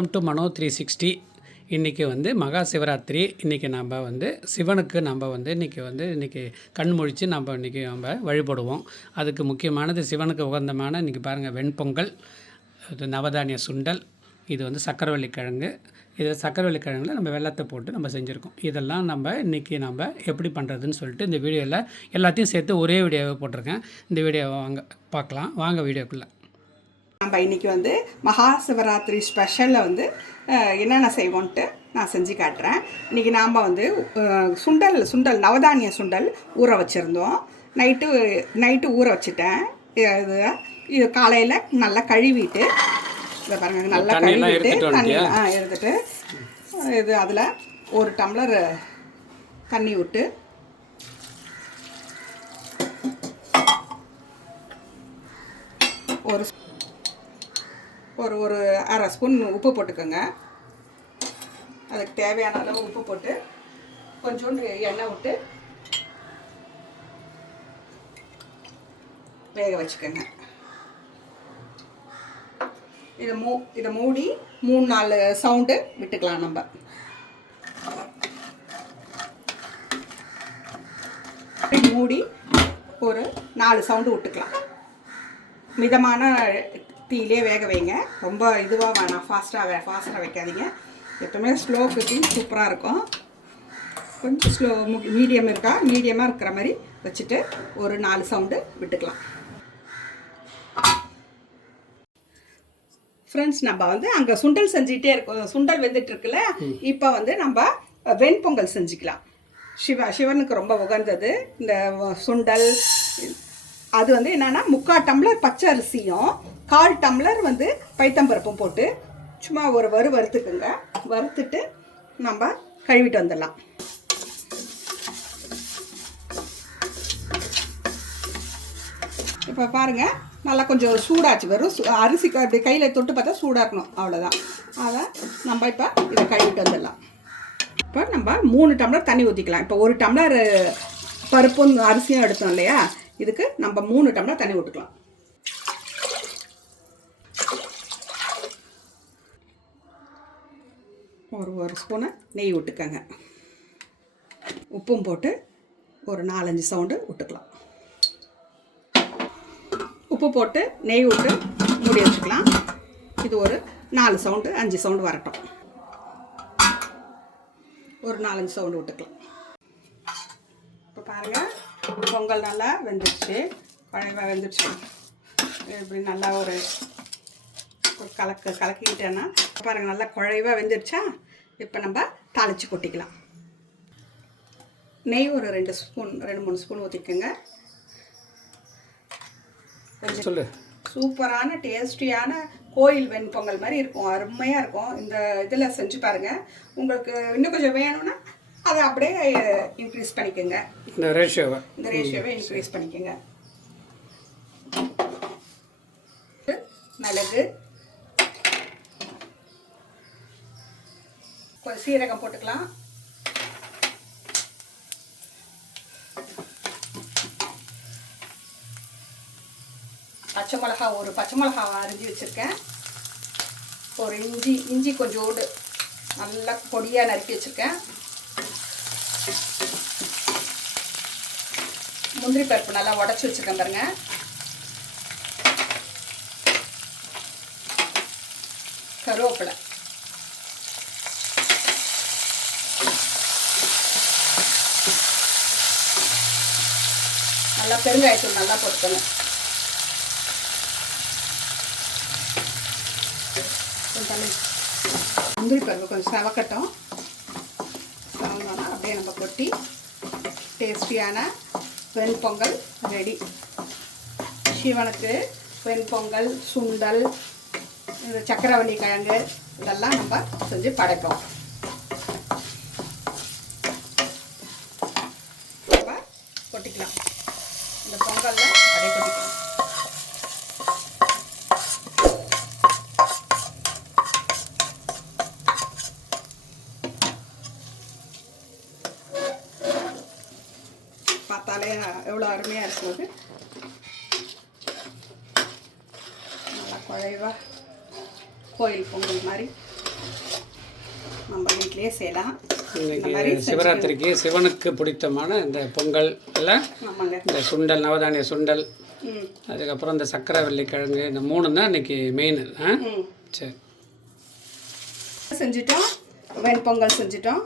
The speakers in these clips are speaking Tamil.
வெல்கம் டு மனோ 360. இன்றைக்கி மகா சிவராத்திரி. இன்றைக்கி நம்ம சிவனுக்கு நம்ம இன்றைக்கி கண் முழித்து நம்ம வழிபடுவோம். அதுக்கு முக்கியமானது சிவனுக்கு உகந்தமான இன்றைக்கி பாருங்கள் வெண்பொங்கல், இது நவதானிய சுண்டல், இது சக்கரவள்ளி கிழங்கு. இதில் சக்கரவள்ளி கிழங்குல நம்ம வெள்ளத்தை போட்டு நம்ம செஞ்சுருக்கோம். இதெல்லாம் இன்றைக்கி எப்படி பண்ணுறதுன்னு சொல்லிட்டு இந்த வீடியோவில் எல்லாத்தையும் சேர்த்து ஒரே வீடியோவை போட்டிருக்கேன். இந்த வீடியோவை பார்க்கலாம் வாங்க வீடியோக்குள்ளே. நம்ம இன்றைக்கி மகா சிவராத்திரி ஸ்பெஷலில் என்னென்ன செய்வோன்ட்டு நான் செஞ்சு காட்டுறேன். இன்றைக்கி நாம் சுண்டல் நவதானிய சுண்டல் ஊற வச்சுருந்தோம். நைட்டு ஊற வச்சுட்டேன். இது காலையில் நல்லா கழுவிட்டு இதை பாருங்கள், நல்லா கழுவிட்டு தண்ணி எடுத்துட்டு இது அதில் ஒரு டம்ளர் தண்ணி விட்டு ஒரு அரை ஸ்பூன் உப்பு போட்டுக்கோங்க. அதுக்கு தேவையான அளவு உப்பு போட்டு கொஞ்சோண்டு எண்ணெய் விட்டு வேக வச்சுக்கோங்க. இதை மூடி 3-4 சவுண்டு விட்டுக்கலாம். நம்ம மூடி ஒரு 4 சவுண்டு விட்டுக்கலாம். மிதமான தீயிலே வேக வைங்க. ரொம்ப இதுவாக வேணாம், ஃபாஸ்ட்டாக வைக்காதீங்க. எப்பவுமே ஸ்லோ குக்கிங் சூப்பராக இருக்கும். கொஞ்சம் மீடியமாக இருக்கிற மாதிரி வச்சுட்டு ஒரு 4 சவுண்டு விட்டுக்கலாம். ஃப்ரெண்ட்ஸ், நம்ம அங்கே சுண்டல் செஞ்சுக்கிட்டே இருக்கோம். சுண்டல் வெந்துட்டுருக்குல்ல, இப்போ நம்ம வெண்பொங்கல் செஞ்சுக்கலாம். சிவனுக்கு ரொம்ப உகந்தது இந்த சுண்டல். அது என்னென்னா 3/4 டம்ளர் பச்சை அரிசியும் 1/4 டம்ளர் பைத்தம்பருப்பும் போட்டு சும்மா ஒரு வறுத்துக்குங்க. வறுத்துட்டு நம்ம கழுவிட்டு வந்துடலாம். இப்போ பாருங்கள், நல்லா கொஞ்சம் சூடாச்சு. வெறும் அரிசி அப்படி கையில் தொட்டு பார்த்தா சூடாக இருக்கணும், அவ்வளோதான். அதை நம்ம இப்போ இதை கழுவிட்டு வந்துடலாம். இப்போ நம்ம 3 டம்ளர் தண்ணி ஊற்றிக்கலாம். இப்போ 1 டம்ளர் பருப்பும் அரிசியும் எடுத்தோம் இல்லையா, இதுக்கு நம்ம 3 டம்ளர் தண்ணி விட்டுக்கலாம். ஒரு ஸ்பூனை நெய் விட்டுக்கங்க. உப்பும் போட்டு ஒரு 4-5 சவுண்டு விட்டுக்கலாம். உப்பு போட்டு நெய் விட்டு மூடி வச்சுக்கலாம். இது ஒரு 4 சவுண்டு 5 சவுண்டு வரட்டும். ஒரு 4-5 சவுண்டு விட்டுக்கலாம். இப்போ பாருங்கள், பொங்கல் நல்லா வெந்துடுச்சு, குழைவாக வெந்துடுச்சு. இப்படி நல்லா ஒரு கலக்கிக்கிட்டேன்னா பாருங்கள், நல்லா குழைவாக வெந்துடுச்சா. இப்போ நம்ம தாளித்து கொட்டிக்கலாம். நெய் ஒரு 2-3 ஸ்பூன் ஊற்றிக்கோங்க. கொஞ்சம் சூப்பரான டேஸ்டியான கோயில் வெண்பொங்கல் மாதிரி இருக்கும், அருமையாக இருக்கும். இந்த இதில் செஞ்சு பாருங்கள். உங்களுக்கு இன்னும் கொஞ்சம் வேணும்னா அதை அப்படியே இன்க்ரீஸ் பண்ணிக்கோங்க. இந்த ரேஷியோவை இன்க்ரீஸ் பண்ணிக்கோங்க. மிளகு, கொஞ்சம் சீரகம் போட்டுக்கலாம். ஒரு பச்சை மிளகாவை அரிஞ்சு வச்சுருக்கேன். ஒரு இஞ்சி கொஞ்சோண்டு நல்லா பொடியாக நறுக்கி வச்சுருக்கேன். முந்திரி பருப்பு நல்லா உடச்சி வச்சுருக்கேன் பாருங்கள். கருவேப்பிலை, நல்லா பெருங்காயத்தூள் நல்லா போட்டுக்கணும். முந்திரி பருப்பு கொஞ்சம் செவக்கட்டும். செவந்தோன்னா அப்படியே நம்ம கொட்டி டேஸ்டியான வெண்பொங்கல் ரெடி. சிவனுக்கு வெண்பொங்கல், சுண்டல், இந்த சக்கரவள்ளி கிழங்கு இதெல்லாம் நம்ம செஞ்சு படைப்போம். நம்ம கொட்டிக்கலாம். இந்த பொங்கலில் அப்படியே கொட்டிக்கலாம். பார்த்தாலே எவ்வளோ அருமையாக இருக்குது. நல்லா குழைவாக கோயில் பொங்கல் மாதிரி நம்ம வீட்டிலேயே செய்யலாம். இன்னைக்கு சிவராத்திரிக்கு சிவனுக்கு பிடித்தமான இந்த பொங்கல் எல்லாம் இந்த சுண்டல், நவதானிய சுண்டல், அதுக்கப்புறம் இந்த சக்கரவள்ளி கிழங்கு, இந்த 3 தான் இன்னைக்கு மெயின். சரி, செஞ்சுட்டோம். வெண்பொங்கல் செஞ்சுட்டோம்.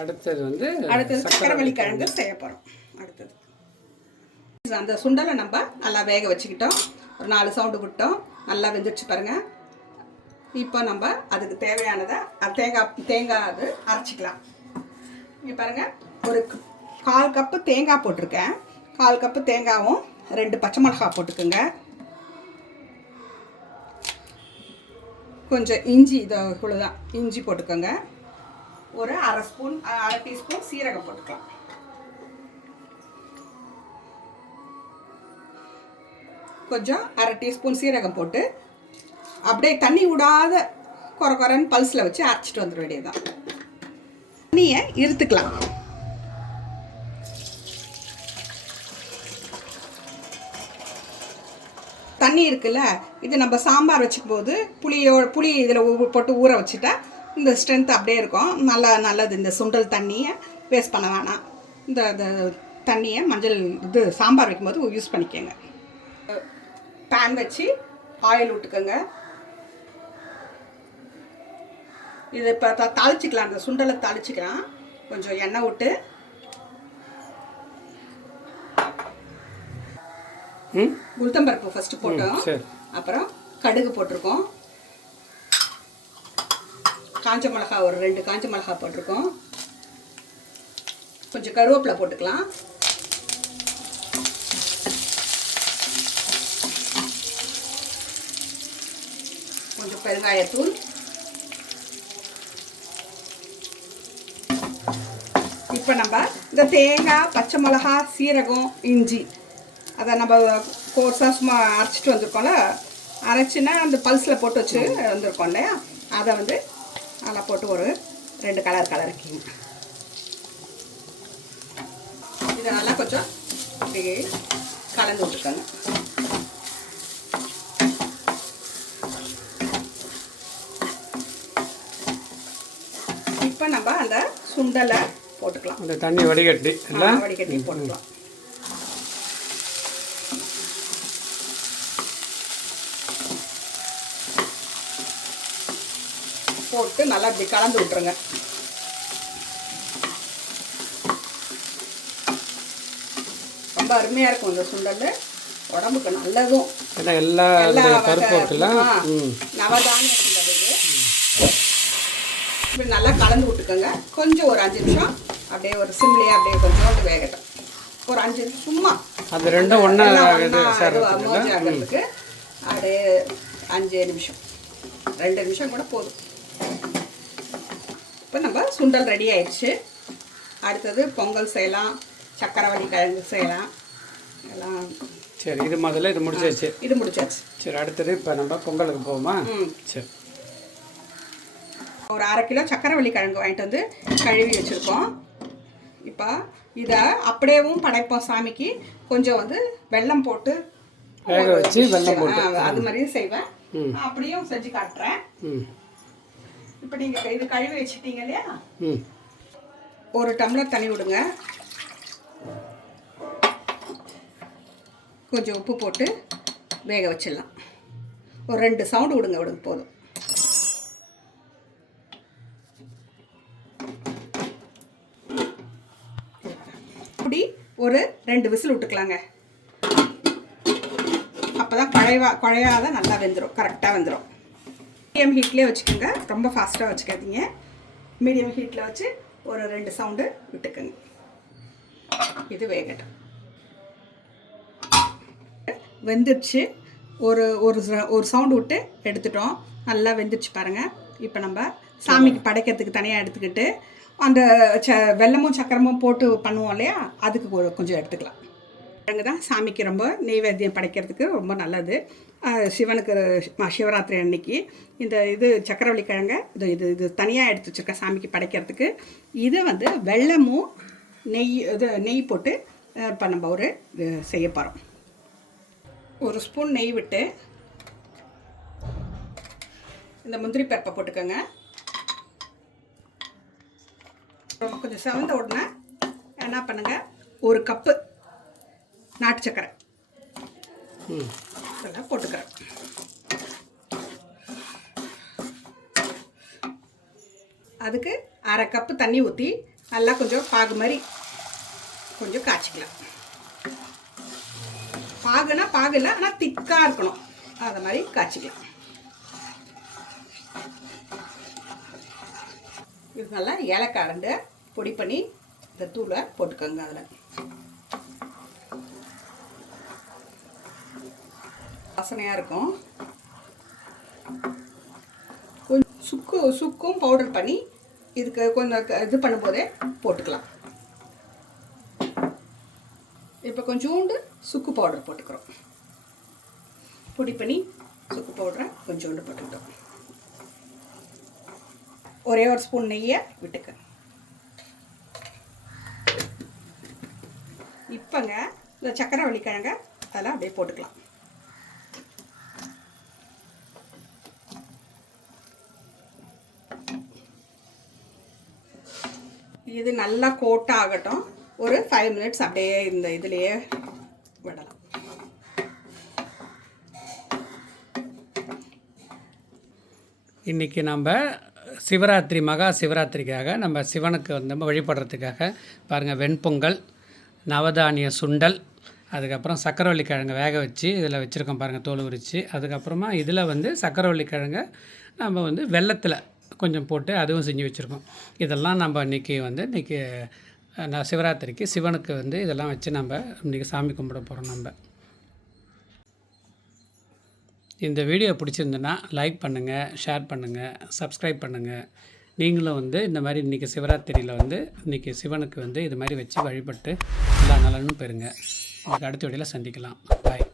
அடுத்தது சக்கரவள்ளி கிழங்கு செய்ய போகிறோம். அடுத்தது அந்த சுண்டலை நம்ம நல்லா வேக வச்சுக்கிட்டோம். ஒரு 4 சவுண்டு விட்டோம். நல்லா வெந்துடுச்சு பாருங்கள். இப்போ நம்ம அதுக்கு தேவையானதை தேங்காய் அது அரைச்சிக்கலாம். இங்கே பாருங்கள், ஒரு 1/4 கப்பு தேங்காய் போட்டிருக்கேன். 1/4 கப்பு தேங்காயும் 2 பச்சை மிளகாய் போட்டுக்கோங்க. கொஞ்சம் இஞ்சி, இவ்வளோதான் இஞ்சி போட்டுக்கோங்க. ஒரு அரை டீஸ்பூன் சீரகம் போட்டுக்கலாம். கொஞ்சம் அரை டீஸ்பூன் சீரகம் போட்டு அப்படியே தண்ணி விடாத குறன்னு பல்ஸில் வச்சு அரைச்சிட்டு வந்துட வேண்டியதுதான். தண்ணியை இருத்துக்கலாம். தண்ணி இருக்குல்ல, இது நம்ம சாம்பார் வச்சுக்கும் போது புளி இதில் போட்டு ஊற வச்சுட்டா இந்த ஸ்ட்ரென்த் அப்படியே இருக்கும். நல்லது. இந்த சுண்டல் தண்ணியை வேஸ்ட் பண்ண வேணாம். இந்த தண்ணியை சாம்பார் வைக்கும்போது யூஸ் பண்ணிக்கோங்க. பேன் வச்சு ஆயில் விட்டுக்கோங்க. இது இப்போ தாளிச்சிக்கலாம். அந்த சுண்டலை தாளிச்சிக்கலாம். கொஞ்சம் எண்ணெய் விட்டு உளுத்தம்பருப்பு ஃபஸ்ட்டு போட்டோம். அப்புறம் கடுகு போட்டிருக்கோம். காஞ்ச மிளகா ஒரு 2 காஞ்ச மிளகா போட்டிருக்கோம். கொஞ்சம் கருவேப்பிலை போட்டுக்கலாம். கொஞ்சம் பெருங்காயத்தூள். இப்போ நம்ம இந்த தேங்காய், பச்சை மிளகா, சீரகம், இஞ்சி அதை நம்ம கோர்ஸாக சும்மா அரைச்சிட்டு வந்திருக்கோம்ல, அரைச்சின்னா அந்த பல்ஸில் போட்டு வச்சு வந்திருக்கோம் இல்லையா, அதை நல்லா போட்டு ஒரு 2 கலருக்கிங்க. இதை நல்லா கொஞ்சம் இப்படி கலந்து விட்டுக்கோங்க. இப்போ நம்ம அந்த சுண்டலை போட்டுக்கலாம். அந்த தண்ணி வடிகட்டி போட்டுக்கலாம். போட்டு நல்லா இப்படி கலந்து விட்டுருங்க. ரொம்ப அருமையாக இருக்கும் இந்த சுண்டல். உடம்புக்கு நல்லதும். எல்லா நவதானிய சுண்டல் இது. இப்படி நல்லா கலந்து விட்டுக்கோங்க. கொஞ்சம் ஒரு 5 நிமிஷம் அப்படியே ஒரு சிம்லேயே அப்படியே கொஞ்சம் வேகட்டும். ஒரு 5 நிமிஷம் சும்மா அது ரெண்டும் ஒன்றா மோஜி ஆகிறதுக்கு அப்படியே 5 நிமிஷம், 2 நிமிஷம் கூட போதும். இப்போ நம்ம சுண்டல் ரெடி ஆயிடுச்சு. அடுத்தது பொங்கல் செய்யலாம், சக்கரவள்ளி கிழங்கு செய்யலாம் எல்லாம். சரி, இது முதல்ல இது முடிச்சாச்சு. சரி, அடுத்தது இப்போ நம்ம பொங்கலுக்கு போவோமா? சரி. ஒரு 1/2 கிலோ சக்கரவள்ளி கிழங்கு வாங்கிட்டு வந்து கழுவி வச்சுருக்கோம். இப்போ இதை அப்படியேவும் படைப்போம் சாமிக்கு. கொஞ்சம் வெல்லம் போட்டு வேக வச்சு வெல்லம் போட்டு அது மாதிரியும் செய்வேன். அப்படியும் செஞ்சு காட்டுறேன். இப்போ நீங்கள் இது கழுவி வச்சுட்டீங்க இல்லையா, 1 டம்ளர் தண்ணி விடுங்க. கொஞ்சம் உப்பு போட்டு வேக வச்சிடலாம். ஒரு 2 சவுண்டு விடுங்க போதும். இப்படி ஒரு 2 விசில் விட்டுக்கலாங்க. அப்போ தான் குழையாத நல்லா வெந்துடும், கரெக்டாக வெந்துடும். மீடியம் ஹீட்லேயே வச்சுக்கோங்க, ரொம்ப ஃபாஸ்ட்டாக வச்சுக்காதீங்க. மீடியம் ஹீட்டில் வச்சு ஒரு 2 சவுண்டு விட்டுக்கோங்க. இது வேகட்டும். வெந்துடுச்சு. ஒரு சவுண்டு விட்டு எடுத்துட்டோம். நல்லா வெந்துடுச்சு பாருங்கள். இப்போ நம்ம சாமிக்கு படைக்கிறதுக்கு தனியாக எடுத்துக்கிட்டு அந்த வெல்லமும் சக்கரமும் போட்டு பண்ணுவோம் இல்லையா, அதுக்கு கொஞ்சம் எடுத்துக்கலாம். கிழங்கு தான் சாமிக்கு ரொம்ப நெய்வேத்தியம் படைக்கிறதுக்கு ரொம்ப நல்லது. சிவனுக்கு சிவராத்திரி அன்னைக்கு இது சக்கரவள்ளி கிழங்கு இது தனியாக எடுத்து வச்சுருக்கேன் சாமிக்கு படைக்கிறதுக்கு. இது வெல்லமும் நெய் போட்டு இப்போ நம்ம செய்ய போகிறோம். 1 ஸ்பூன் நெய் விட்டு இந்த முந்திரி பருப்பை போட்டுக்கோங்க. கொஞ்சம் செவந்த உடனே என்ன பண்ணுங்கள், 1 கப்பு நாட்டு சக்கரை இதெல்லாம் போட்டுக்கிறேன். அதுக்கு 1/2 கப்பு தண்ணி ஊற்றி நல்லா கொஞ்சம் பாகு மாதிரி கொஞ்சம் காய்ச்சிக்கலாம். பாகுனா பாகு இல்லை, ஆனால் திக்காக இருக்கணும், அதை மாதிரி காய்ச்சிக்கலாம். இது நல்லா ஏலக்காய் 2 பொடி பண்ணி இந்த தூளை போட்டுக்கோங்க. அதில் வாசனையாக இருக்கும். கொஞ்சம் சுக்கும் பவுடர் பண்ணி இதுக்கு கொஞ்சம் இது பண்ணும்போதே போட்டுக்கலாம். இப்போ கொஞ்சோண்டு சுக்கு பவுடர் போட்டுக்கிறோம். பொடி பண்ணி சுக்கு பவுடரை கொஞ்சோண்டு போட்டுக்கிட்டோம். ஒரே 1 ஸ்பூன் நெய்யை விட்டுக்க. இப்போங்க இந்த சக்கரவள்ளி கிழங்க அதெல்லாம் அப்படியே போட்டுக்கலாம். இது நல்லா கோட் ஆகட்டும். ஒரு 5 மினிட்ஸ் அப்படியே இந்த இதுலேயே விடலாம். இன்றைக்கி நம்ம சிவராத்திரி மகா சிவராத்திரிக்காக நம்ம சிவனுக்கு வந்து வழிபடுறதுக்காக பாருங்கள், வெண்பொங்கல், நவதானிய சுண்டல், அதுக்கப்புறம் சக்கரவள்ளி கிழங்கு வேக வச்சு இதில் வச்சுருக்கோம் பாருங்கள், தோல் உரித்து. அதுக்கப்புறமா இதில் வந்து சக்கரவள்ளி கிழங்கை நம்ம வந்து வெல்லத்தில் கொஞ்சம் போட்டு அதுவும் செஞ்சு வச்சுருக்கோம். இதெல்லாம் நம்ம இன்றைக்கி சிவராத்திரிக்கு சிவனுக்கு வந்து இதெல்லாம் வச்சு நம்ம இன்றைக்கி சாமி கும்பிட போகிறோம். நம்ம இந்த வீடியோ பிடிச்சிருந்துன்னா லைக் பண்ணுங்கள், ஷேர் பண்ணுங்கள், சப்ஸ்கிரைப் பண்ணுங்கள். நீங்களும் வந்து இந்த மாதிரி இன்றைக்கி சிவராத்திரியில் வந்து இன்றைக்கி சிவனுக்கு வந்து இது மாதிரி வச்சு வழிபட்டு எல்லா நலனும் பெறுங்க. உங்களுக்கு அடுத்த வீடியோவில் சந்திக்கலாம். பாய்.